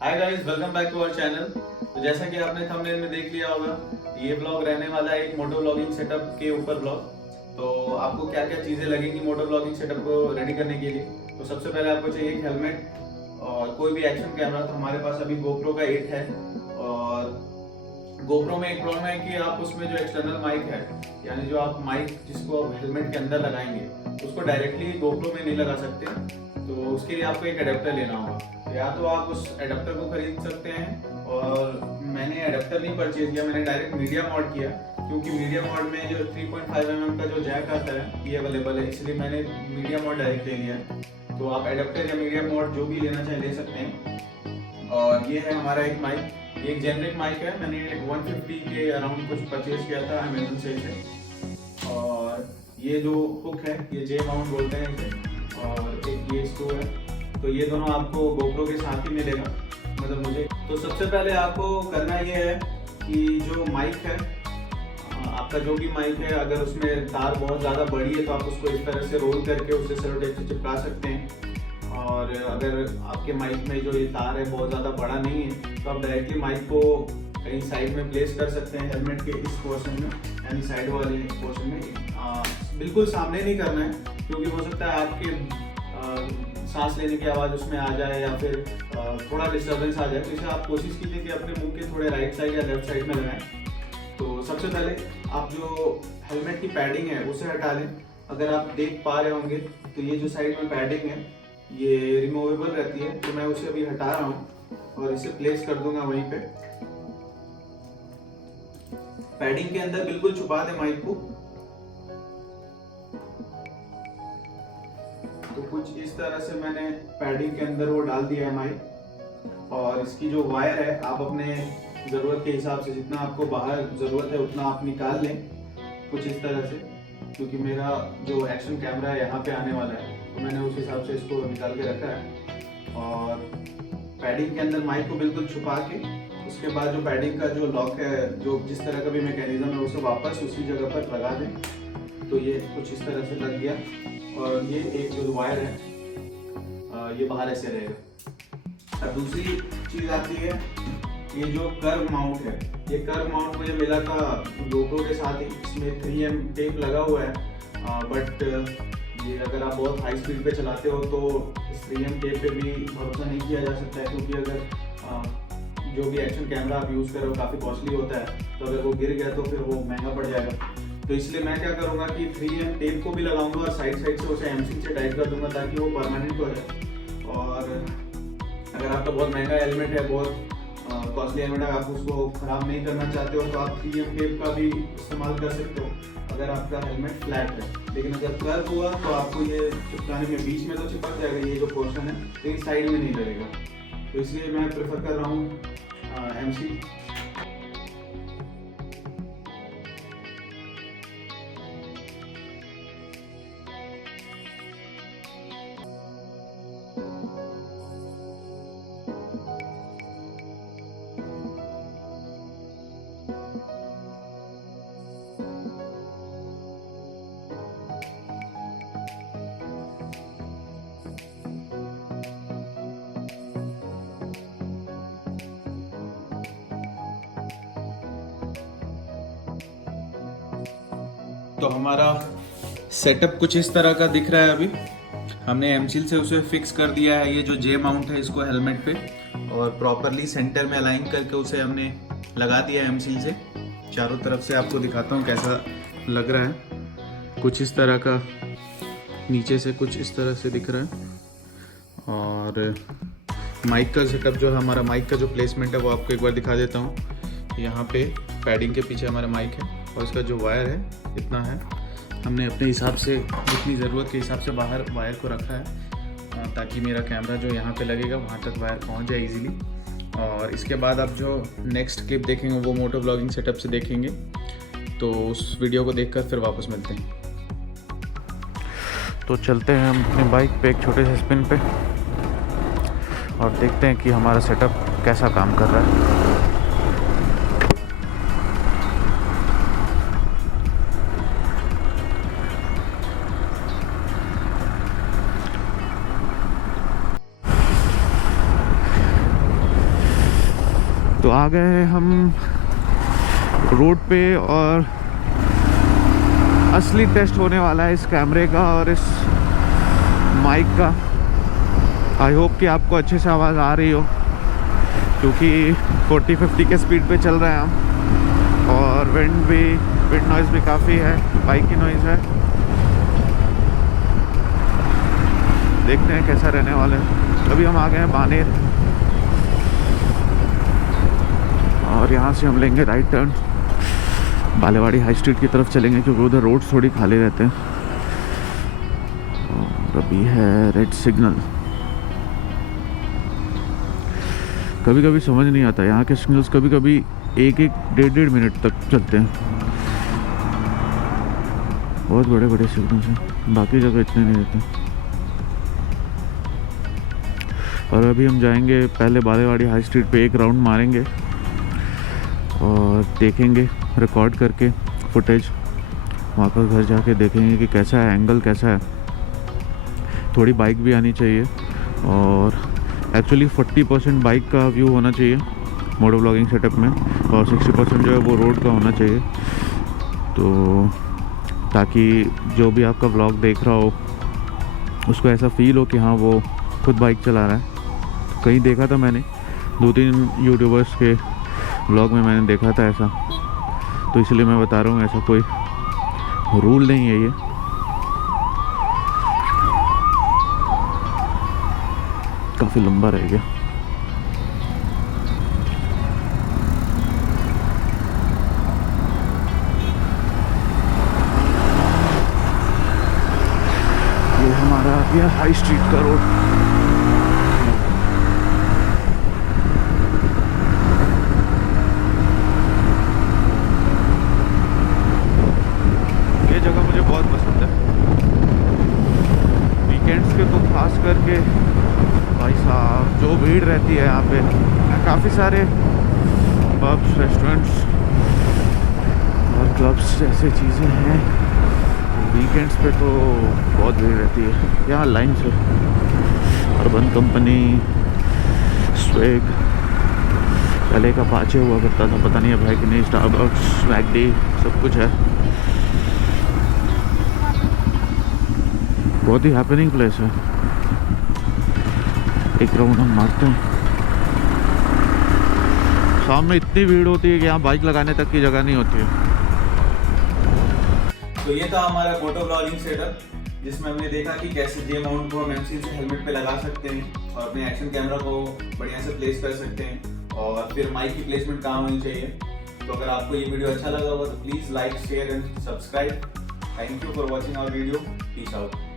Hi guys, welcome back to our channel. तो जैसा कि आपने थंबनेल में देख लिया होगा, ये ब्लॉग रहने वाला है एक मोटो ब्लॉगिंग सेटअप के ऊपर ब्लॉग। तो आपको क्या क्या चीज़ें लगेंगी मोटो ब्लॉगिंग सेटअप को रेडी करने के लिए। तो सबसे पहले आपको चाहिए एक हेलमेट और कोई भी एक्शन कैमरा। तो हमारे पास अभी गोप्रो का 8 है। और गोप्रो में एक प्रॉब्लम है कि आप उसमें जो एक्सटर्नल माइक है, यानी जो आप माइक जिसको आप हेलमेट के अंदर लगाएंगे उसको डायरेक्टली गोप्रो में नहीं लगा सकते। तो उसके लिए आपको एक अडेप्टर लेना होगा। या तो आप उस अडेप्टर को खरीद सकते हैं, और मैंने अडेप्टर नहीं परचेज किया, मैंने डायरेक्ट मीडिया मॉड किया, क्योंकि मीडिया मॉड में जो 3.5 mm का जो जैक आता है ये अवेलेबल है, इसलिए मैंने मीडिया मॉड डायरेक्ट ले लिया है। तो आप अडेप्टर या मीडिया मॉड जो भी लेना चाहें ले सकते हैं। और ये है हमारा एक माइक, ये एक जेनरिक माइक है। मैंने 150 के अराउंड कुछ परचेज किया था अमेजन से। और ये जो हुक है ये जे माउंट बोलते हैं इसे, और एक ये स्क्रू है। तो ये दोनों आपको गोप्रो के साथ ही मिलेगा, मतलब मुझे। तो सबसे पहले आपको करना ये है कि जो माइक है, आपका जो भी माइक है, अगर उसमें तार बहुत ज़्यादा बड़ी है तो आप उसको इस तरह से रोल करके उसे सेलो टेप से चिपका सकते हैं। और अगर आपके माइक में जो ये तार है बहुत ज़्यादा बड़ा नहीं है तो आप डायरेक्टली माइक को कहीं साइड में प्लेस कर सकते हैं, हेलमेट के इस पोर्शन में, यानी साइड वाले पोर्शन में। बिल्कुल सामने नहीं करना है, क्योंकि हो सकता है आपके सांस लेने की आवाज़ उसमें आ जाए या फिर थोड़ा डिस्टर्बेंस आ जाए। तो इसे आप कोशिश कीजिए कि अपने मुंह के थोड़े राइट साइड या लेफ्ट साइड में लगाएं। तो सबसे पहले आप जो हेलमेट की पैडिंग है उसे हटा लें। अगर आप देख पा रहे होंगे तो ये जो साइड में पैडिंग है ये रिमूवेबल रहती है, तो मैं उसे अभी हटा रहा हूँ और इसे प्लेस कर दूंगा वहीं पे। पैडिंग के अंदर बिल्कुल छुपा दें माइक को। तो कुछ इस तरह से मैंने पैडिंग के अंदर वो डाल दिया है माइक। और इसकी जो वायर है आप अपने ज़रूरत के हिसाब से, जितना आपको बाहर ज़रूरत है उतना आप निकाल लें, कुछ इस तरह से। क्योंकि मेरा जो एक्शन कैमरा है यहाँ पे आने वाला है, तो मैंने उस हिसाब से इसको निकाल के रखा है। और पैडिंग के अंदर माइक को बिल्कुल छुपा के उसके बाद जो पैडिंग का जो लॉक है, जो जिस तरह का भी मैकेनिज्म है, उसे वापस उसी जगह पर लगा दें। तो ये कुछ इस तरह से लग गया। और ये एक जो वायर है ये बाहर ऐसे रहेगा। अब दूसरी चीज़ आती है, ये जो कर्व माउंट है, ये कर्व माउंट मुझे मिला था गोप्रो के साथ ही। इसमें 3M टेप लगा हुआ है, बट ये अगर आप बहुत हाई स्पीड पे चलाते हो तो इस 3M टेप पे भी भरोसा नहीं किया जा सकता है, क्योंकि अगर जो भी एक्शन कैमरा आप यूज़ कर रहे हो काफ़ी कॉस्टली होता है, तो अगर वो गिर गया तो फिर वो महंगा पड़ जाएगा। तो इसलिए मैं क्या करूँगा कि 3M टेप को भी लगाऊंगा और साइड साइड से उसे एमसील से टाइट कर दूंगा, ताकि वो परमानेंट हो जाए। और अगर आपका बहुत महंगा हेलमेट है, बहुत कॉस्टली हेलमेट है, आप उसको ख़राब नहीं करना चाहते हो तो आप 3M टेप का भी इस्तेमाल कर सकते हो अगर आपका हेलमेट फ्लैट है। लेकिन अगर कर्व हुआ तो आपको ये चिपकाने में बीच में तो चिपक जाएगा ये जो पोर्शन है, लेकिन साइड में नहीं लगेगा। तो इसलिए मैं प्रेफर कर रहा हूँ एमसील। तो हमारा सेटअप कुछ इस तरह का दिख रहा है। अभी हमने एमसील से उसे फिक्स कर दिया है, ये जो जे माउंट है इसको हेलमेट पे, और प्रॉपरली सेंटर में अलाइन करके उसे हमने लगा दिया है एमसील से। चारों तरफ से आपको दिखाता हूँ कैसा लग रहा है। कुछ इस तरह का नीचे से कुछ इस तरह से दिख रहा है। और माइक का सेटअप जो है, हमारा माइक का जो प्लेसमेंट है वो आपको एक बार दिखा देता हूँ। यहाँ पे पैडिंग के पीछे हमारा माइक है, और इसका जो वायर है इतना है। हमने अपने हिसाब से, जितनी ज़रूरत के हिसाब से बाहर वायर को रखा है, ताकि मेरा कैमरा जो यहाँ पे लगेगा वहाँ तक वायर पहुँच जाए इजीली। और इसके बाद आप जो नेक्स्ट क्लिप देखेंगे वो मोटो ब्लॉगिंग सेटअप से देखेंगे। तो उस वीडियो को देखकर फिर वापस मिलते हैं। तो चलते हैं हम अपनी बाइक पे एक छोटे से स्पिन पे और देखते हैं कि हमारा सेटअप कैसा काम कर रहा है। तो आ गए हैं हम रोड पे और असली टेस्ट होने वाला है इस कैमरे का और इस माइक का। आई होप कि आपको अच्छे से आवाज़ आ रही हो, क्योंकि 40-50 के स्पीड पे चल रहे हैं हम और विंड नॉइज़ भी काफ़ी है, बाइक की नॉइज़ है। देखते हैं कैसा रहने वाला है। अभी हम आ गए हैं बानेर और यहाँ से हम लेंगे right turn, Balewadi high street की तरफ चलेंगे, क्योंकि उधर रोड्स थोड़ी खाली रहते हैं। और अभी है रेड सिग्नल। कभी कभी समझ नहीं आता यहाँ के सिग्नल्स, कभी कभी 1-1, 1.5 मिनट तक चलते हैं। बहुत बड़े बड़े सिग्नल्स हैं, बाकी जगह इतने नहीं रहते। और अभी हम जाएंगे पहले बालेवाड़ी हाई स्ट्रीट पे, एक राउंड मारेंगे और देखेंगे रिकॉर्ड करके फुटेज। वहाँ पर घर जाके देखेंगे कि कैसा है, एंगल कैसा है। थोड़ी बाइक भी आनी चाहिए और एक्चुअली 40% बाइक का व्यू होना चाहिए मोटो व्लॉगिंग सेटअप में और 60% जो है वो रोड का होना चाहिए। तो ताकि जो भी आपका व्लॉग देख रहा हो उसको ऐसा फील हो कि हाँ वो खुद बाइक चला रहा है। कहीं देखा था मैंने, 2-3 यूट्यूबर्स के व्लॉग में मैंने देखा था ऐसा, तो इसलिए मैं बता रहा हूँ। ऐसा कोई रूल नहीं है ये। काफ़ी लंबा रह गया। ये हमारा आ गया हाई स्ट्रीट का रोड। ये जगह मुझे बहुत पसंद है, वीकेंड्स के तो खास करके। भाई साहब जो भीड़ रहती है यहाँ पे, काफ़ी सारे पब्स, रेस्टोरेंट्स और क्लब्स जैसे चीज़ें हैं। वीकेंड्स पे तो बहुत भीड़ रहती है यहाँ लाइन से। अर्बन कंपनी, स्वेग, पहले का पाचे हुआ करता था, पता नहीं अब है कि नहीं। स्टारबक्स, मैकडी, सब कुछ है। बहुत ही हैपनिंग प्लेस है। एक राउंड हम मारते हैं। शाम में इतनी भीड़ होती है कि यहाँ बाइक लगाने तक की जगह नहीं होती है। तो ये था हमारा मोटो व्लॉगिंग सेटअप, जिसमें हमने देखा कि कैसे जे माउंट को हम एमसी से हेलमेट पे लगा सकते हैं और अपने एक्शन कैमरा को बढ़िया से प्लेस कर सकते हैं, और फिर माइक की प्लेसमेंट कहाँ होनी चाहिए। तो अगर आपको ये वीडियो अच्छा लगा होगा तो please like, share and subscribe. Thank you for watching our video. Peace out.